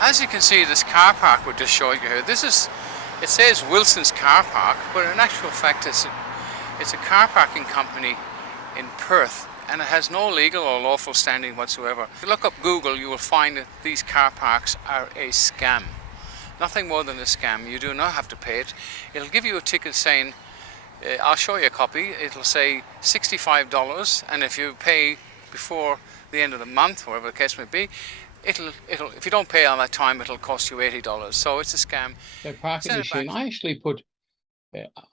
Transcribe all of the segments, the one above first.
As you can see, this car park we're just showing you here, it says Wilson's Car Park, but in actual fact it's a car parking company in Perth, and it has no legal or lawful standing whatsoever. If you look up Google, you will find that these car parks are a scam. Nothing more than a scam. You do not have to pay it. It'll give you a ticket saying, I'll show you a copy, it'll say $65, and if you pay before the end of the month, whatever the case may be, it'll if you don't pay on that time, it'll cost you $80. So it's a scam. The parking machine, I actually put,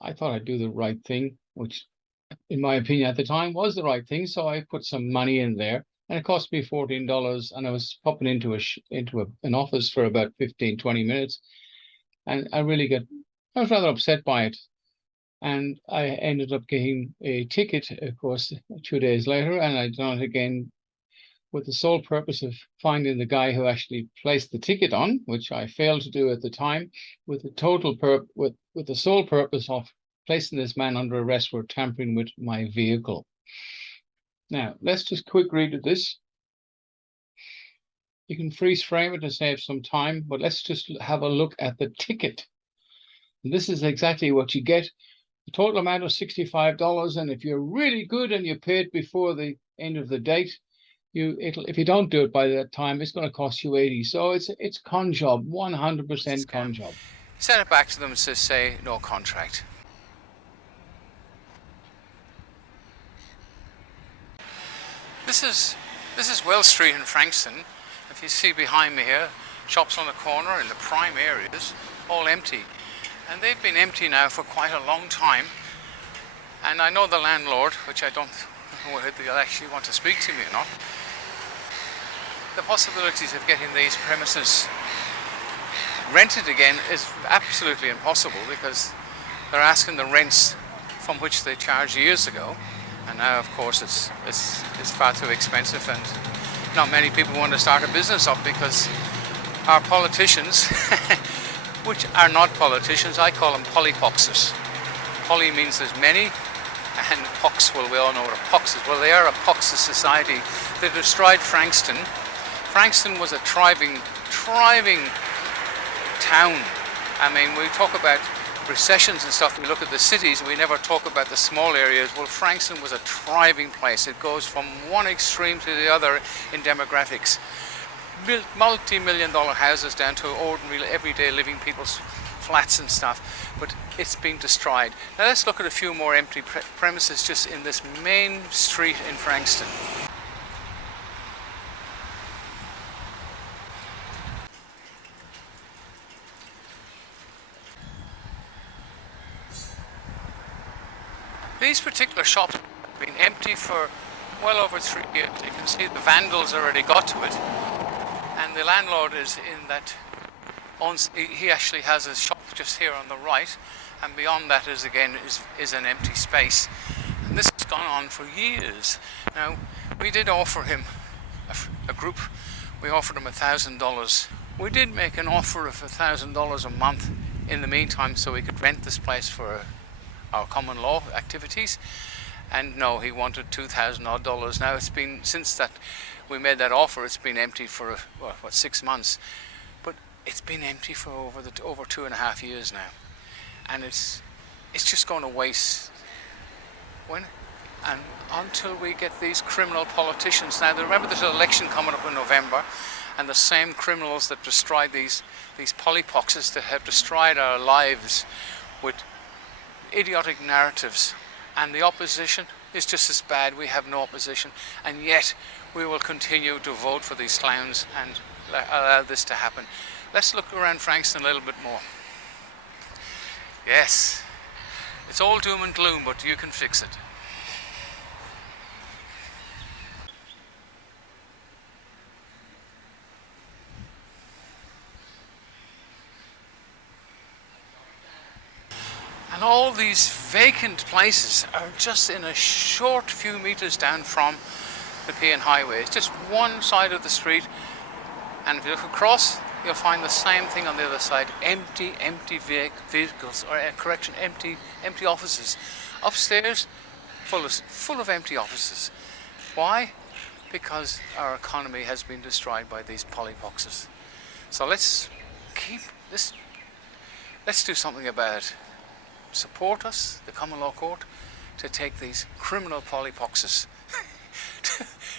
I thought I'd do the right thing, which in my opinion at the time was the right thing. So I put some money in there, and it cost me $14, and I was popping into an office for about 15-20 minutes, and I was rather upset by it. And I ended up getting a ticket, of course, 2 days later, and I'd done it again with the sole purpose of finding the guy who actually placed the ticket on, which I failed to do at the time, with the sole purpose of placing this man under arrest for tampering with my vehicle. Now, let's just quick read of this. You can freeze frame it to save some time, but let's just have a look at the ticket. And this is exactly what you get. The total amount of $65, and if you're really good and you pay it before the end of the date, if you don't do it by that time, it's going to cost you $80. So it's con job, 100% con job. Send it back to them and say no contract. This is Wells Street in Frankston. If you see behind me here, shops on the corner in the prime areas, all empty. And they've been empty now for quite a long time. And I know the landlord, which I don't know whether they'll actually want to speak to me or not. The possibilities of getting these premises rented again is absolutely impossible, because they're asking the rents from which they charged years ago, and now of course it's far too expensive, and not many people want to start a business up because our politicians which are not politicians, I call them polypoxers. Poly means there's many, and pox, well, we all know what a pox is. Well, they are a poxer society. They destroyed Frankston. Frankston was a thriving town. I mean, we talk about recessions and stuff, we look at the cities, we never talk about the small areas. Well, Frankston was a thriving place. It goes from one extreme to the other in demographics. Multi-million-dollar houses down to ordinary, everyday living people's flats and stuff, but it's been destroyed. Now let's look at a few more empty premises just in this main street in Frankston. These particular shops have been empty for well over 3 years. You can see the vandals already got to it, and the landlord is in that he actually has a shop just here on the right, and beyond that is an empty space. And this has gone on for years. Now, we did offer him a group. We offered him $1,000. We did make an offer of $1,000 a month in the meantime, so we could rent this place for our common law activities, and no, he wanted $2,000 odd. Now it's been, since that we made that offer, it's been empty for 6 months, but it's been empty for over 2.5 years now, and it's just going to waste and until we get these criminal politicians. Now remember, there's an election coming up in November, and the same criminals that destroyed these polypoxes that have destroyed our lives with idiotic narratives, and the opposition is just as bad. We have no opposition, and yet we will continue to vote for these clowns and allow this to happen. Let's look around Frankston a little bit more. Yes, it's all doom and gloom, but you can fix it. And all these vacant places are just in a short few meters down from the P&N highway. It's just one side of the street, and if you look across, you'll find the same thing on the other side. Empty vehicles, or empty offices. Upstairs, full of empty offices. Why? Because our economy has been destroyed by these polypoxes. So let's keep this. Let's do something about it. Support us, the common law court, to take these criminal polypoxes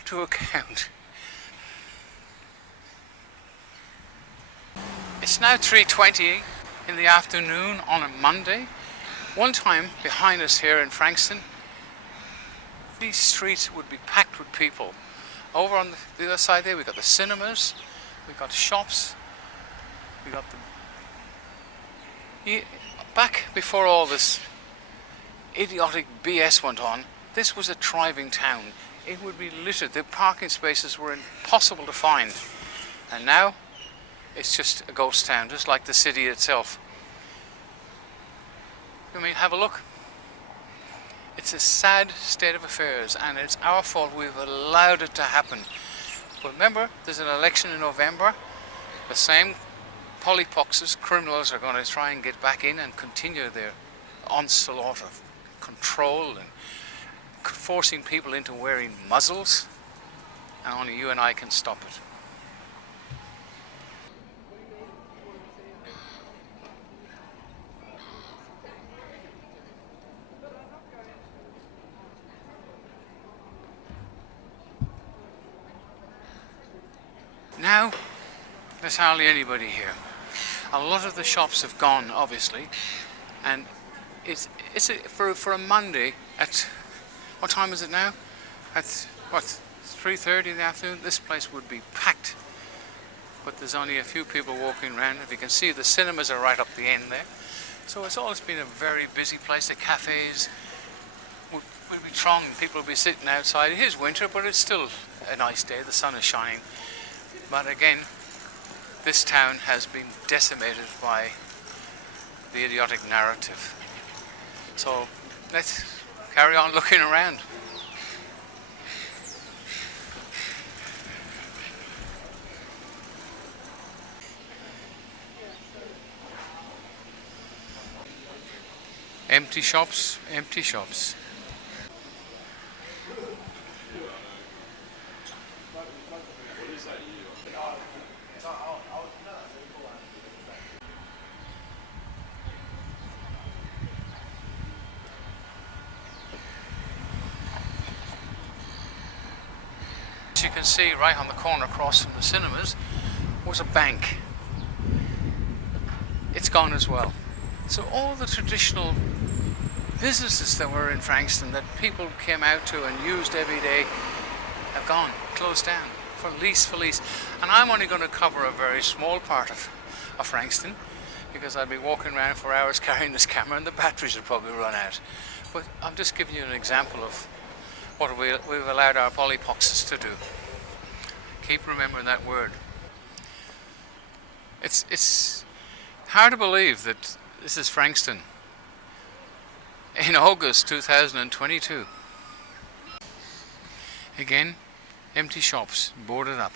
to account. It's now 3:20 in the afternoon on a Monday. One time behind us here in Frankston, these streets would be packed with people. Over on the other side there, we've got the cinemas, we've got shops, we've got the... Back before all this idiotic BS went on, this was a thriving town. It would be littered. The parking spaces were impossible to find. And now, it's just a ghost town, just like the city itself. I mean, have a look. It's a sad state of affairs, and it's our fault we've allowed it to happen. But remember, there's an election in November. The same polypoxes, criminals, are going to try and get back in and continue their onslaught of control and forcing people into wearing muzzles, and only you and I can stop it. Now, there's hardly anybody here. A lot of the shops have gone, obviously, and for a Monday at, what time is it now? At what, 3:30 in the afternoon? This place would be packed, but there's only a few people walking around. If you can see, the cinemas are right up the end there. So it's always been a very busy place. The cafes will be thronged. People will be sitting outside. It is winter, but it's still a nice day. The sun is shining. But again, this town has been decimated by the idiotic narrative. So let's carry on looking around. Empty shops, empty shops. As you can see, right on the corner across from the cinemas was a bank. It's gone as well. So all the traditional businesses that were in Frankston that people came out to and used every day have gone, closed down, for lease. And I'm only going to cover a very small part of Frankston, because I'll be walking around for hours carrying this camera and the batteries will probably run out. But I'm just giving you an example of what we've allowed our polypoxes to do. Keep remembering that word. It's hard to believe that this is Frankston in August 2022. Again, empty shops, boarded up.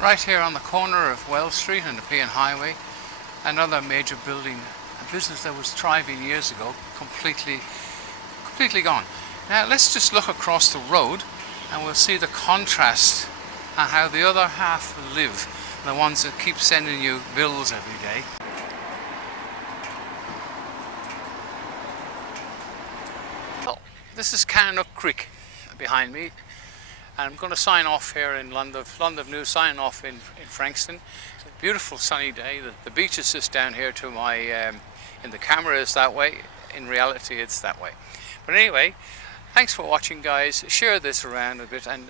Right here on the corner of Wells Street and the Pean Highway, another major building, a business that was thriving years ago, completely gone. Now let's just look across the road and we'll see the contrast and how the other half live, the ones that keep sending you bills every day. Well, this is Cannock Creek behind me, and I'm going to sign off here in London News, sign off in Frankston. It's a beautiful sunny day. The beach is just down here to my, in the camera is that way, in reality it's that way. But anyway, thanks for watching, guys. Share this around a bit, and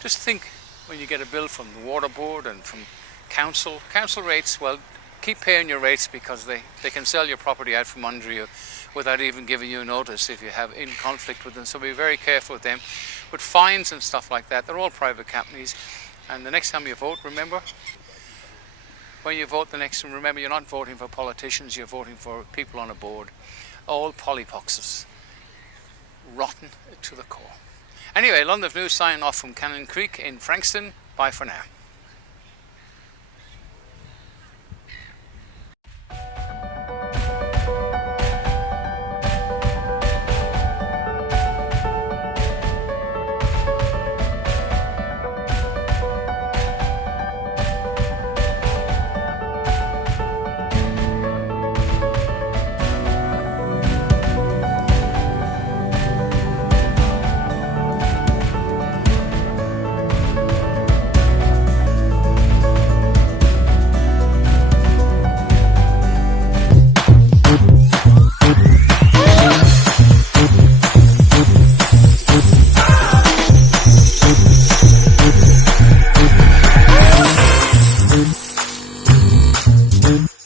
just think when you get a bill from the water board and from council rates, well, keep paying your rates, because they can sell your property out from under you without even giving you notice if you have in conflict with them. So be very careful with them. With fines and stuff like that, they're all private companies. And the next time you vote, remember, when you vote the next time, remember you're not voting for politicians, you're voting for people on a board. All polypoxes. Rotten to the core. Anyway, London News signing off from Cannock Creek in Frankston. Bye for now.